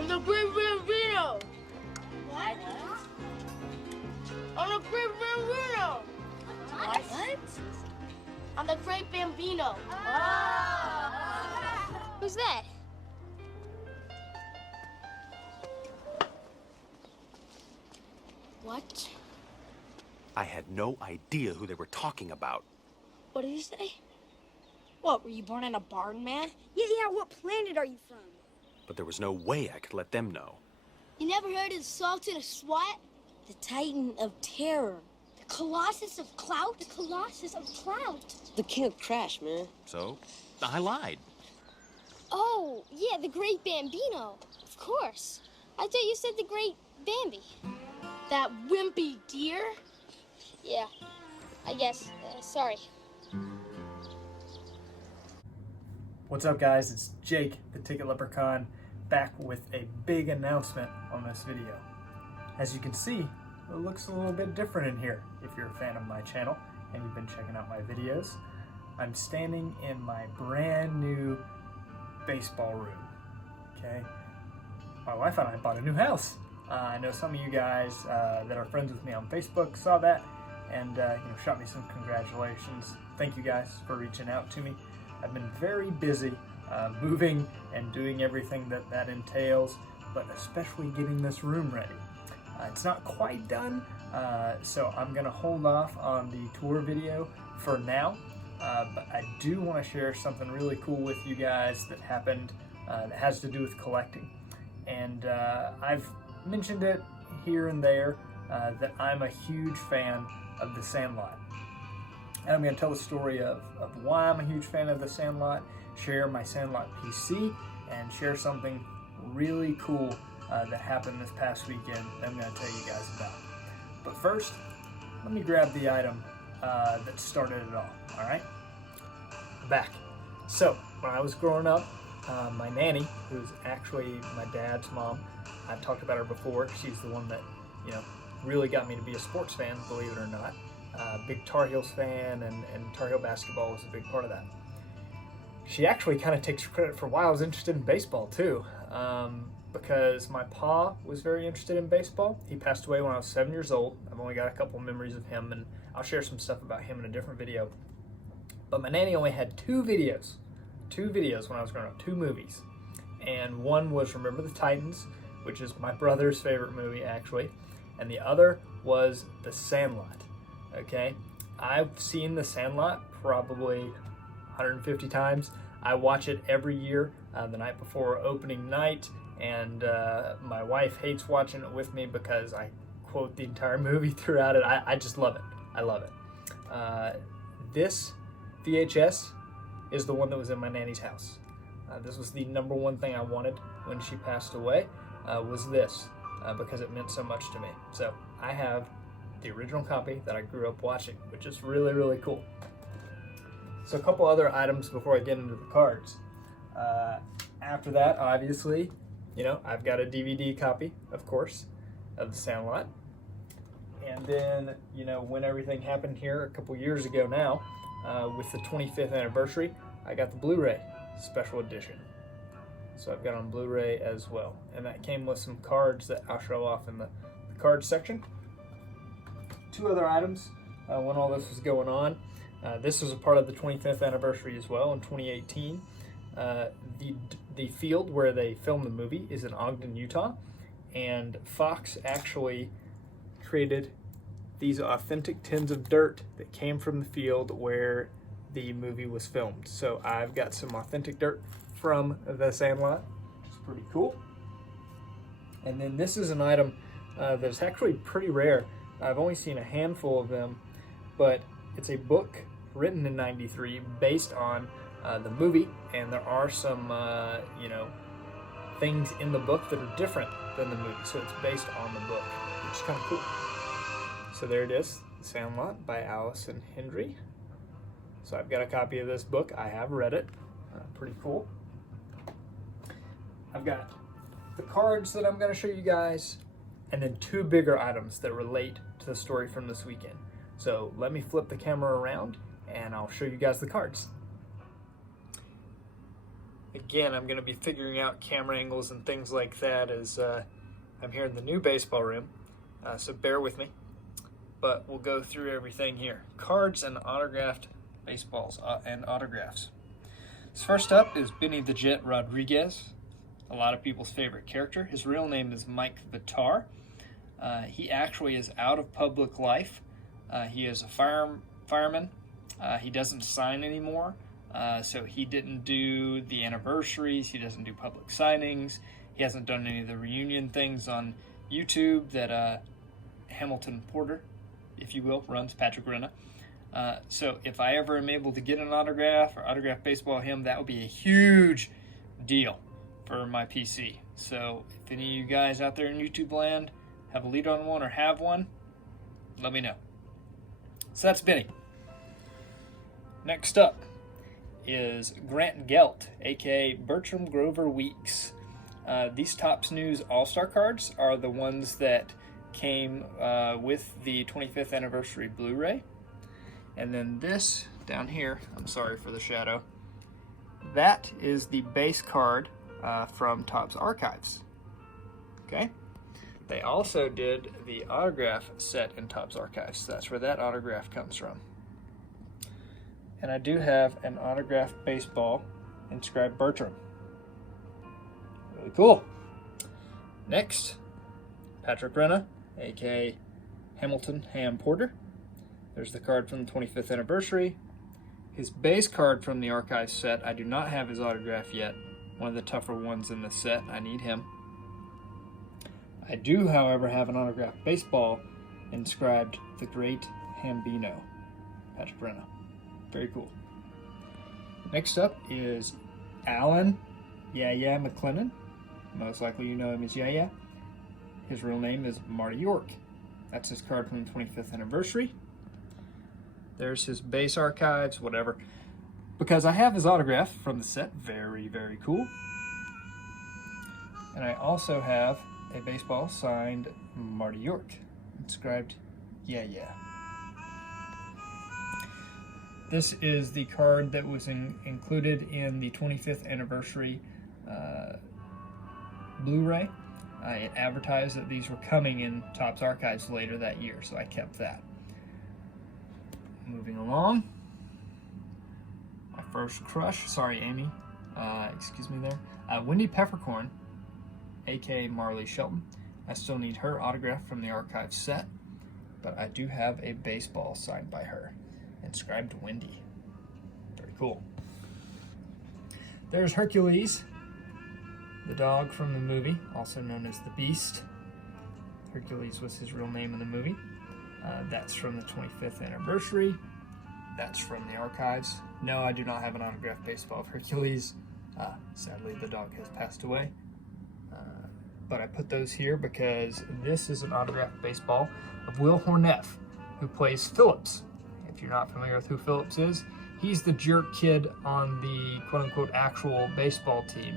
I'm the Great Bambino. What? I'm the Great Bambino. What? I'm the Great Bambino. Oh. Who's that? What? I had no idea who they were talking about. What did he say? What, were you born in a barn, man? Yeah, what planet are you from? But there was no way I could let them know. You never heard of the Sultan of Swat? The Titan of Terror. The Colossus of Clout? The Colossus of Clout. The king of trash, man. So, I lied. Oh, yeah, the Great Bambino. Of course. I thought you said the Great Bambi. That wimpy deer? Yeah, I guess. Sorry. What's up, guys? It's Jake, the Ticket Leprechaun, back with a big announcement on this video. As you can see, it looks a little bit different in here if you're a fan of my channel and you've been checking out my videos. I'm standing in my brand new baseball room, okay? My wife and I bought a new house. I know some of you guys that are friends with me on Facebook saw that and shot me some congratulations. Thank you guys for reaching out to me. I've been very busy moving and doing everything that entails, but especially getting this room ready. It's not quite done, so I'm gonna hold off on the tour video for now, but I do want to share something really cool with you guys that happened that has to do with collecting. And I've mentioned it here and there that I'm a huge fan of the Sandlot. And I'm going to tell the story of why I'm a huge fan of the Sandlot, share my Sandlot PC, and share something really cool that happened this past weekend that I'm going to tell you guys about. But first, let me grab the item that started it all, alright? Back. So, when I was growing up, my nanny, who's actually my dad's mom, I've talked about her before, she's the one that, really got me to be a sports fan, believe it or not. Big Tar Heels fan, and Tar Heel basketball was a big part of that. She actually kind of takes credit for why I was interested in baseball too, because my pa was very interested in baseball. He passed away when I was 7 years old. I've only got a couple memories of him, and I'll share some stuff about him in a different video. But my nanny only had two videos when I was growing up, two movies. And one was Remember the Titans, which is my brother's favorite movie actually, and the other was The Sandlot. Okay, I've seen The Sandlot probably 150 times. I watch it every year the night before opening night, and my wife hates watching it with me because I quote the entire movie throughout it. I just love it. I love it. This VHS is the one that was in my nanny's house. This was the number one thing I wanted when she passed away, was this, because it meant so much to me. So I have the original copy that I grew up watching, which is really, really cool. So a couple other items before I get into the cards. After that, obviously, I've got a DVD copy, of course, of The Sandlot. And then, when everything happened here a couple years ago now, with the 25th anniversary, I got the Blu-ray special edition. So I've got on Blu-ray as well. And that came with some cards that I'll show off in the cards section. Two other items when all this was going on. This was a part of the 25th anniversary as well in 2018. The field where they filmed the movie is in Ogden, Utah. And Fox actually created these authentic tins of dirt that came from the field where the movie was filmed. So I've got some authentic dirt from The Sandlot, which is pretty cool. And then this is an item that's actually pretty rare. I've only seen a handful of them, but it's a book written in '93 based on the movie, and there are some, things in the book that are different than the movie, so it's based on the book, which is kind of cool. So there it is, The Sandlot by Allison Hendry. So I've got a copy of this book. I have read it. Pretty cool. I've got the cards that I'm going to show you guys, and then two bigger items that relate to the story from this weekend. So let me flip the camera around and I'll show you guys the cards. Again, I'm going to be figuring out camera angles and things like that as I'm here in the new baseball room, so bear with me. But we'll go through everything here. Cards and autographed baseballs and autographs. So first up is Benny the Jet Rodriguez, a lot of people's favorite character. His real name is Mike Vitar. He actually is out of public life. He is a fireman. He doesn't sign anymore, so he didn't do the anniversaries. He doesn't do public signings. He hasn't done any of the reunion things on YouTube that Hamilton Porter, if you will, runs, Patrick Renna. So if I ever am able to get an autograph or autograph baseball of him, that would be a huge deal for my PC. So if any of you guys out there in YouTube land have a lead on one or have one, let me know. So that's Benny. Next up is Grant Gelt, aka Bertram Grover Weeks. These Topps News All-Star cards are the ones that came with the 25th anniversary Blu-ray. And then this down here, I'm sorry for the shadow, that is the base card from Topps Archives. Okay? They also did the autograph set in Topps Archives, so that's where that autograph comes from. And I do have an autographed baseball inscribed Bertram. Really cool. Next, Patrick Renna, aka Hamilton Ham Porter. There's the card from the 25th anniversary. His base card from the Archives set, I do not have his autograph yet. One of the tougher ones in the set. I need him. I do, however, have an autographed baseball inscribed The Great Hambino, Patrick Renna. Very cool. Next up is Alan Yaya McLennan. Most likely you know him as Yaya. His real name is Marty York. That's his card from the 25th anniversary. There's his base archives, whatever. Because I have his autograph from the set. Very, very cool. And I also have a baseball signed Marty York, inscribed Yeah. This is the card that was included in the 25th anniversary Blu-ray. It advertised that these were coming in Topps Archives later that year, so I kept that. Moving along. My first crush, sorry Amy, excuse me there. Wendy Peppercorn, aka Marley Shelton. I still need her autograph from the Archives set, but I do have a baseball signed by her, inscribed Wendy. Very cool. There's Hercules, the dog from the movie, also known as the Beast. Hercules was his real name in the movie. That's from the 25th anniversary. That's from the Archives. No, I do not have an autographed baseball of Hercules. Sadly, the dog has passed away. But I put those here because this is an autographed baseball of Will Horneff, who plays Phillips. If you're not familiar with who Phillips is, he's the jerk kid on the quote-unquote actual baseball team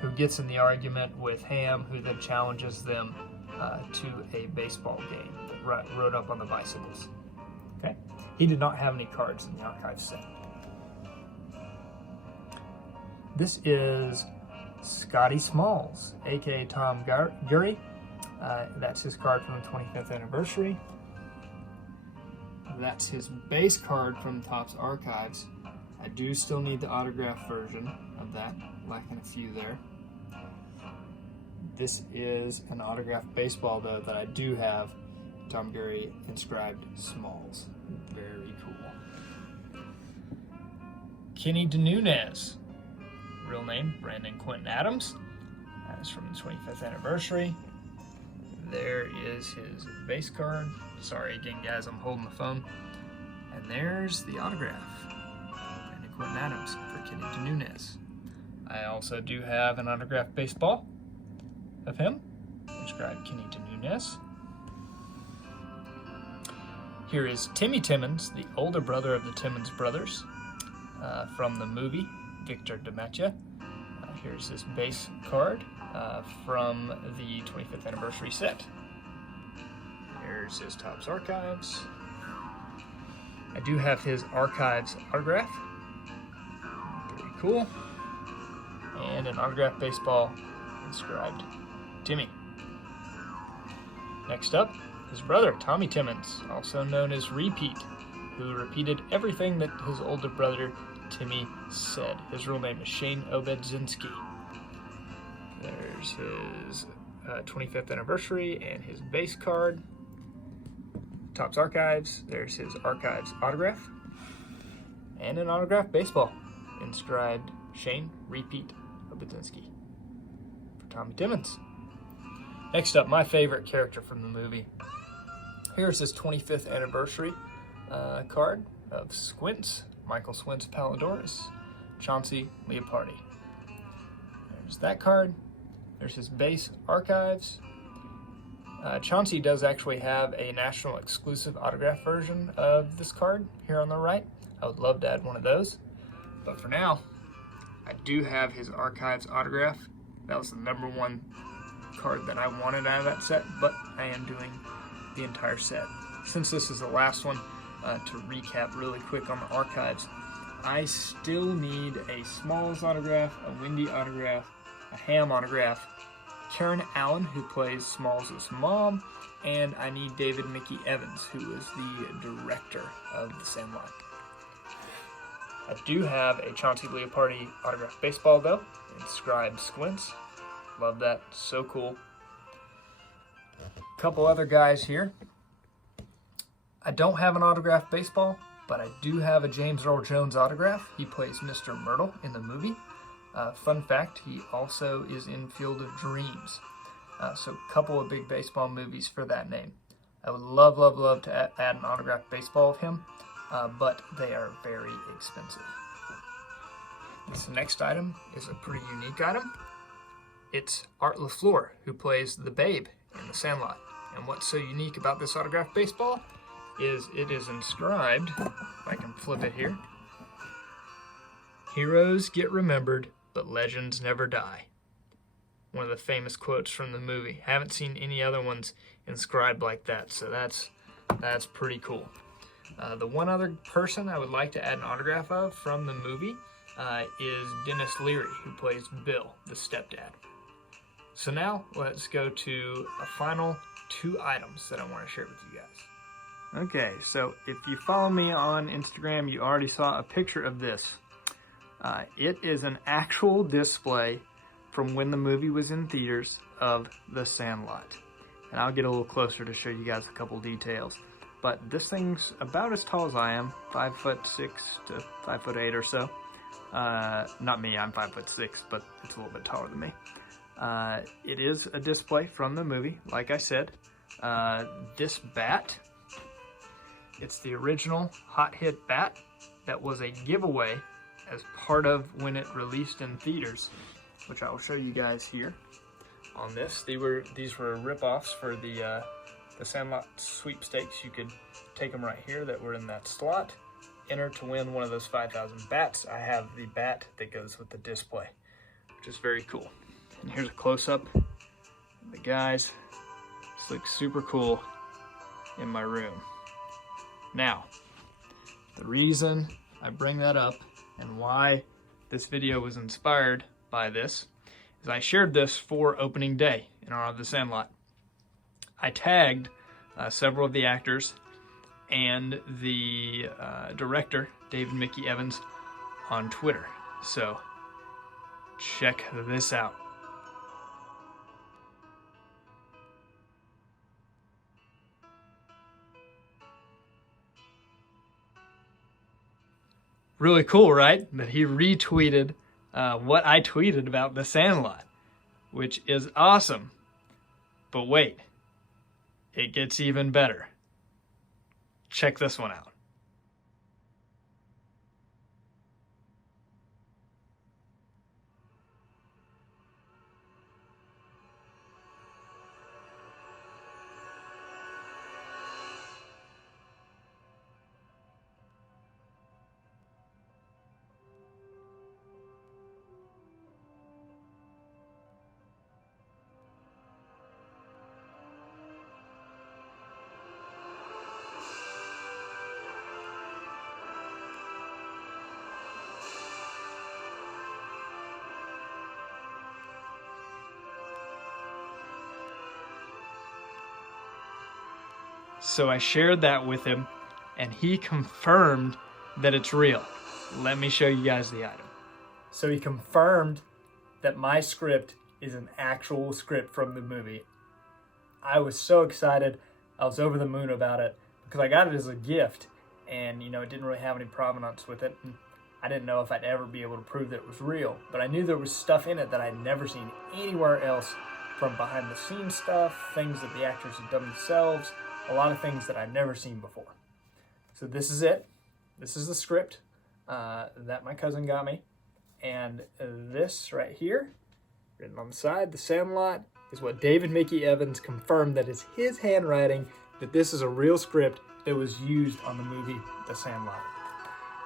who gets in the argument with Ham, who then challenges them to a baseball game that rode up on the bicycles. Okay? He did not have any cards in the Archives set. This is Scotty Smalls, aka Tom Gurry. That's his card from the 25th anniversary. That's his base card from Topps Archives. I do still need the autograph version of that, lacking a few there. This is an autographed baseball, though, that I do have Tom Gurry inscribed Smalls. Very cool. Kenny DeNunez, real name Brandon Quentin Adams. That's from the 25th anniversary. There is his base card. Sorry again, guys, I'm holding the phone. And there's the autograph. Brandon Quentin Adams for Kenny DeNunez. I also do have an autographed baseball of him, inscribed Kenny DeNunez. Here is Timmy Timmons, the older brother of the Timmons brothers, from the movie Victor DiMaggio. Here's his base card from the 25th anniversary set. Here's his Topps Archives. I do have his Archives autograph. Pretty cool. and an autographed baseball inscribed Timmy. Next up, his brother, Tommy Timmons, also known as Repeat, who repeated everything that his older brother, Timmy, said. His real name is Shane Obedzinski. There's his 25th anniversary and his base card. Topps Archives. There's his Archives autograph. And an autographed baseball inscribed Shane Repeat Obedzinski for Tommy Timmons. Next up, my favorite character from the movie. Here's his 25th anniversary card of Squints, Michael Squints Palindorus, Chauncey Leopardi. There's that card. There's his base Archives. Chauncey does actually have a national exclusive autograph version of this card here on the right. I would love to add one of those. But for now, I do have his Archives autograph. That was the #1 card that I wanted out of that set, but I am doing the entire set. Since this is the last one, to recap really quick on the Archives, I still need a Smalls autograph, a Wendy autograph, a Ham autograph, Karen Allen, who plays Smalls' mom, and I need David Mickey Evans, who is the director of the Sandlot. I do have a Chauncey Leopardi autographed baseball, though, inscribed Squints. Love that, so cool. A couple other guys here. I don't have an autographed baseball, but I do have a James Earl Jones autograph. He plays Mr. Myrtle in the movie. Fun fact, he also is in Field of Dreams. So a couple of big baseball movies for that name. I would love, love, love to add an autographed baseball of him, but they are very expensive. This next item is a pretty unique item. It's Art LaFleur, who plays the Babe in The Sandlot. And what's so unique about this autographed baseball is it is inscribed, if I can flip it here, "Heroes get remembered, but legends never die." One of the famous quotes from the movie. I haven't seen any other ones inscribed like that, so that's pretty cool. The one other person I would like to add an autograph of from the movie is Dennis Leary, who plays Bill, the stepdad. So now let's go to a final 2 items that I want to share with you guys. Okay, so if you follow me on Instagram, you already saw a picture of this. It is an actual display from when the movie was in theaters of The Sandlot. And I'll get a little closer to show you guys a couple details. But this thing's about as tall as I am, 5'6" to 5'8" or so. Not me, I'm 5'6", but it's a little bit taller than me. It is a display from the movie, like I said. This bat, it's the original Hot Hit bat that was a giveaway as part of when it released in theaters, which I will show you guys here on this. These were rip-offs for the Sandlot sweepstakes. You could take them right here that were in that slot. Enter to win one of those 5,000 bats. I have the bat that goes with the display, which is very cool. And here's a close-up of the guys. This looks super cool in my room. Now, the reason I bring that up and why this video was inspired by this is I shared this for opening day in honor of the Sandlot. I tagged several of the actors and the director, David Mickey Evans, on Twitter. So check this out. Really cool, right? That he retweeted what I tweeted about The Sandlot, which is awesome. But wait, it gets even better. Check this one out. So I shared that with him, and he confirmed that it's real. Let me show you guys the item. So he confirmed that my script is an actual script from the movie. I was so excited. I was over the moon about it because I got it as a gift, and it didn't really have any provenance with it. And I didn't know if I'd ever be able to prove that it was real, but I knew there was stuff in it that I'd never seen anywhere else, from behind the scenes stuff, things that the actors had done themselves, a lot of things that I'd never seen before. So this is it. This is the script that my cousin got me. And this right here, written on the side, the Sandlot, is what David Mickey Evans confirmed that is his handwriting, that this is a real script that was used on the movie The Sandlot.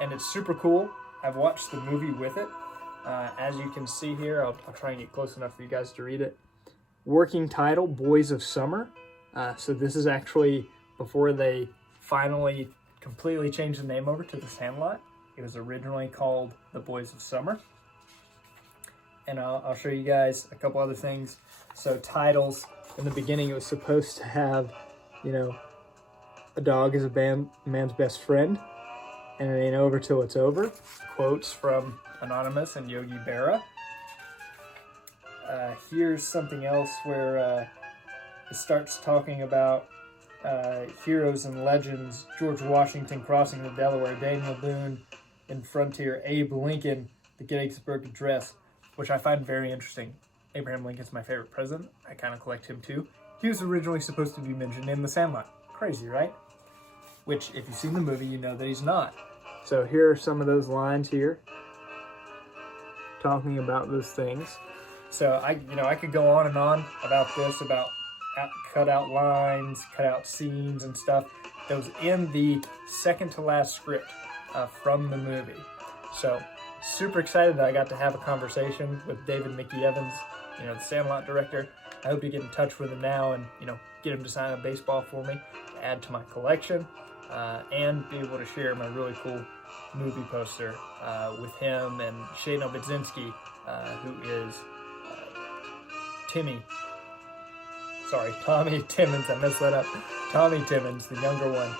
And it's super cool. I've watched the movie with it. As you can see here, I'll try and get close enough for you guys to read it. Working title, Boys of Summer. So this is actually before they finally completely changed the name over to The Sandlot. It was originally called The Boys of Summer. And I'll show you guys a couple other things. So titles, in the beginning it was supposed to have, a dog is a man's best friend, and it ain't over till it's over. Quotes from Anonymous and Yogi Berra. Here's something else where it starts talking about heroes and legends, George Washington crossing the Delaware, Daniel Boone in Frontier, Abe Lincoln, the Gettysburg Address, which I find very interesting. Abraham Lincoln's my favorite president. I kind of collect him too. He was originally supposed to be mentioned in The Sandlot. Crazy, right? Which, if you've seen the movie, you know that he's not. So here are some of those lines here, talking about those things. So I could go on and on about this, about cut out lines, cut out scenes and stuff that was in the second to last script from the movie. So super excited that I got to have a conversation with David Mickey Evans, the Sandlot director. I hope to get in touch with him now and get him to sign a baseball for me to add to my collection, and be able to share my really cool movie poster with him and Shane Obedzinski, who is Tommy Timmons, I messed that up. Tommy Timmons, the younger one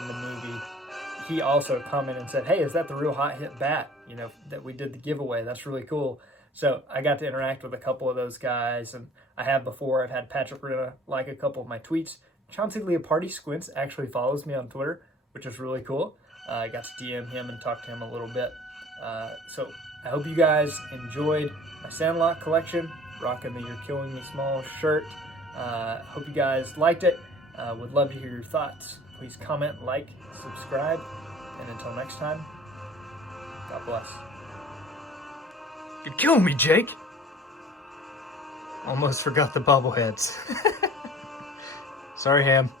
in the movie. He also commented and said, hey, is that the real hot hit bat, that we did the giveaway? That's really cool. So I got to interact with a couple of those guys, and I have before. I've had Patrick Rina like a couple of my tweets. Chauncey Leopardi Squints actually follows me on Twitter, which is really cool. I got to DM him and talk to him a little bit. So I hope you guys enjoyed my Sandlot collection, rocking the You're Killing Me Small shirt. Hope you guys liked it. Would love to hear your thoughts. Please comment, like, subscribe, and until next time, God bless. You're killing me, Jake! Almost forgot the bobbleheads. Sorry, Ham.